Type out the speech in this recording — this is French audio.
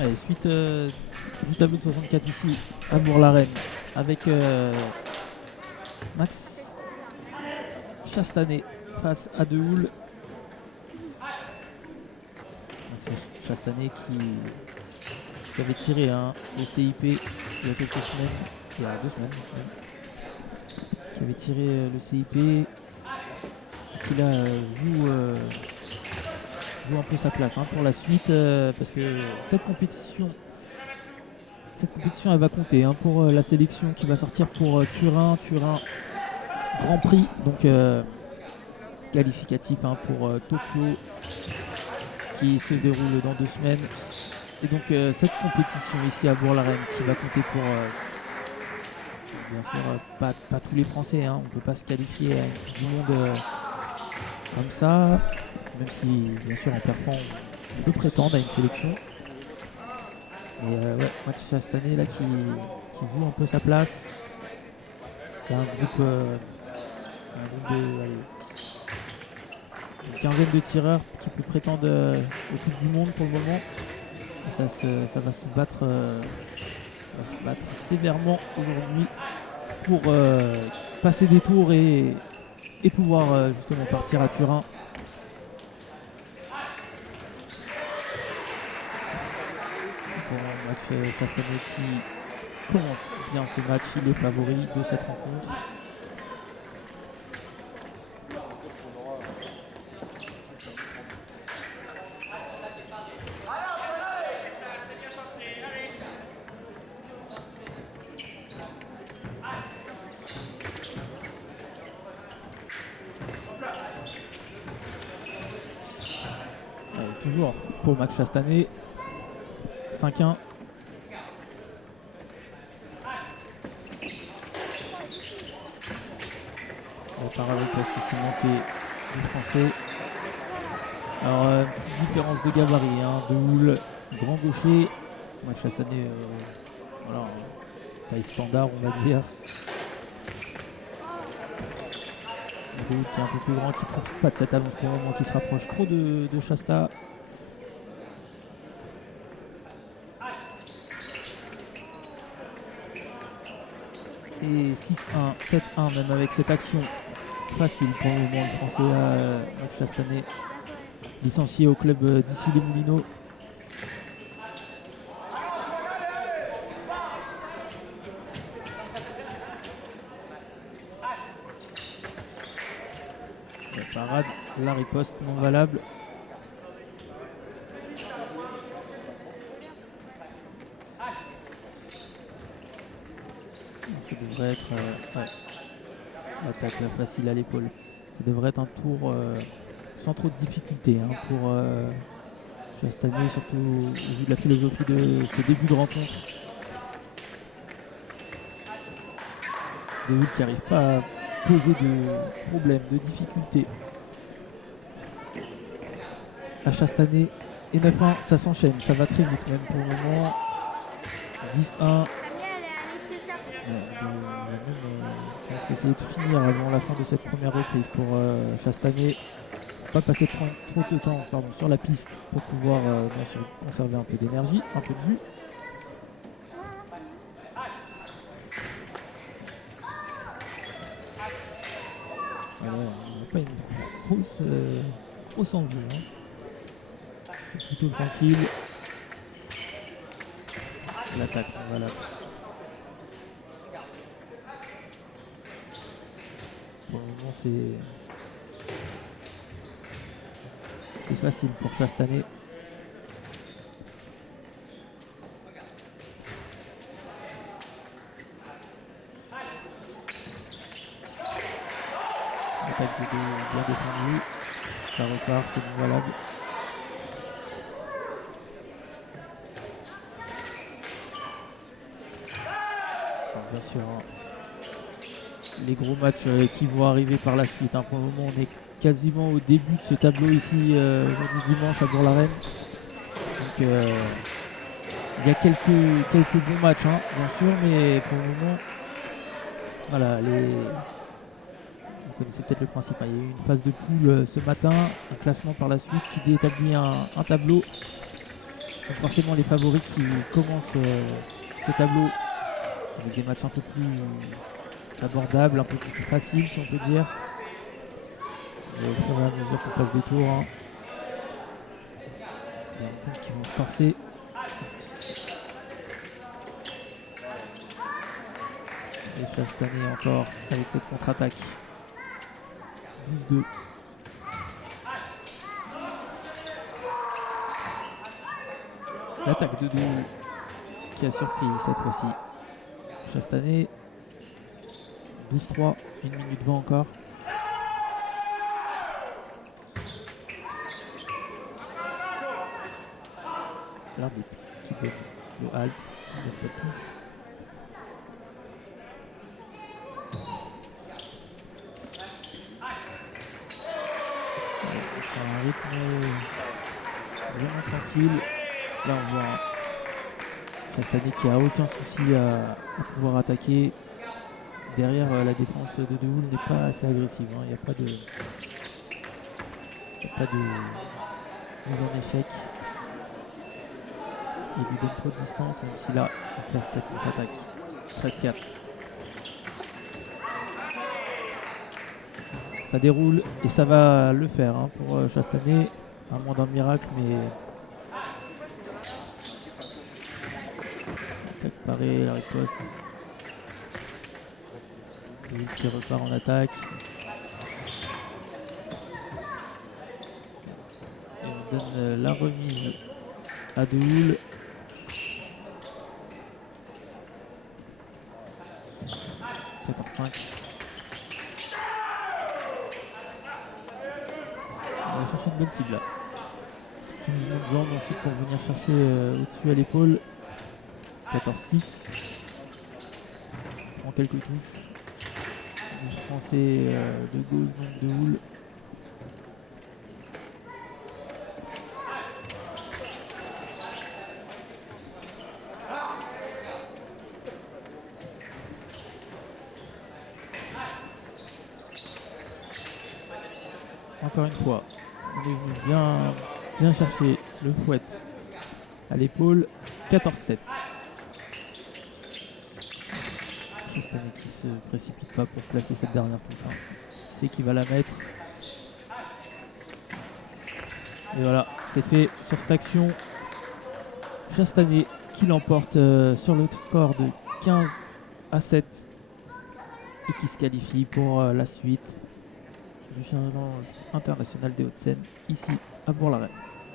Allez, suite du tableau de 64 ici à Bourg-la-Reine avec Max Chastanet face à Dehoul. Max Chastanet qui avait tiré le CIP il y a quelques semaines, il y a 2 semaines même, qui avait tiré le CIP, qui là joue un peu sa place pour la suite parce que cette compétition elle va compter pour la sélection qui va sortir pour Turin Grand Prix, donc qualificatif pour Tokyo qui se déroule dans 2 semaines. Et donc cette compétition ici à Bourg-la-Reine qui va compter pour bien sûr pas tous les Français, on ne peut pas se qualifier à une Coupe du Monde comme ça, même si bien sûr en perfant on peut prétendre à une sélection. Mais ouais, Max Chastanet là qui joue un peu sa place. Il y a un groupe de allez, une quinzaine de tireurs qui peut prétendre au Coupe du Monde pour le moment. Et ça va se battre sévèrement aujourd'hui pour passer des tours et pouvoir justement partir à Turin. Pour Max Chastanet qui commence bien ce match, il est favori de cette rencontre. Toujours pour Max Chastanet. 5-1. Par avec la spécialité du français. Alors, petite différence de gabarit. Dehoul, grand gaucher. Max Chastanet, voilà, taille standard, on va dire. Dehoul qui est un peu plus grand, qui ne profite pas de cet allongement, qui se rapproche trop de Chasta. Et 6-1, 7-1 même avec cette action facile pour le moment le français Max Chastanet, licencié au club d'ici les Moulineaux. La parade, la riposte non valable. Ça devrait être l'attaque facile à l'épaule. Ça devrait être un tour sans trop de difficultés pour Chastanet, surtout au vu de la philosophie de ce début de rencontre. Dehoul qui n'arrive pas à poser de problèmes, de difficultés à Chastanet. Et 9-1, ça s'enchaîne, ça va très vite même pour le moment. 10-1. On va essayer de finir avant la fin de cette première reprise pour Chastanet. Pas passer trop de temps sur la piste pour pouvoir conserver un peu d'énergie, un peu de jus. On n'a pas une grosse envie. C'est plutôt tranquille. L'attaque, voilà. Pour le moment, c'est facile pour Chastanet. L'attaque bien défendue. Ça repart, c'est bon, valable. Alors, bien sûr, les gros matchs qui vont arriver par la suite. Pour le moment, on est quasiment au début de ce tableau ici, aujourd'hui dimanche à Bourg-la-Reine. Donc il y a quelques bons matchs, bien sûr, mais pour le moment, voilà, vous connaissez peut-être le principe. Il y a eu une phase de poule ce matin, un classement par la suite qui établit un tableau. Donc forcément les favoris qui commencent ce tableau avec des matchs un peu plus abordables, un peu plus faciles si on peut dire. Et au fur et à mesure qu'on passe des tours, hein, des rencontres qui vont se forcer. Et Chastanet encore avec cette contre-attaque. 12-2. L'attaque de Dou qui a surpris cette fois-ci. Chastanet. 12-3. 1 minute 20 encore. L'arbitre qui donne le halt. Qui ne fait plus. Un rythme vraiment tranquille. Là on voit Chastanet qui a aucun souci à pouvoir attaquer. Derrière la défense de Dehoul n'est pas assez agressive. Hein. Il n'y a pas de mise en échec. Il lui donne trop de distance, même si là il place cette contre-attaque. 13-4. Ça déroule et ça va le faire hein, pour Chastanet, à moins d'un miracle, mais attaque parée, la riposte. Et qui repart en attaque. Et on donne la remise à Dehoul. 14-5. On va chercher une bonne cible là. Une mouvement de jambe ensuite pour venir chercher au-dessus à l'épaule. 14-6. On prend quelques touches. Le français de gauche, donc Dehoul. Encore une fois, on est venu bien chercher le fouet à l'épaule. 14-7. Chastanet qui se précipite pas pour placer cette dernière touche. Il sait qu'il va la mettre. Et voilà, c'est fait sur cette action. Chastanet qui l'emporte sur le score de 15-7 et qui se qualifie pour la suite du challenge international des Hauts-de-Seine ici à Bourg-la-Reine.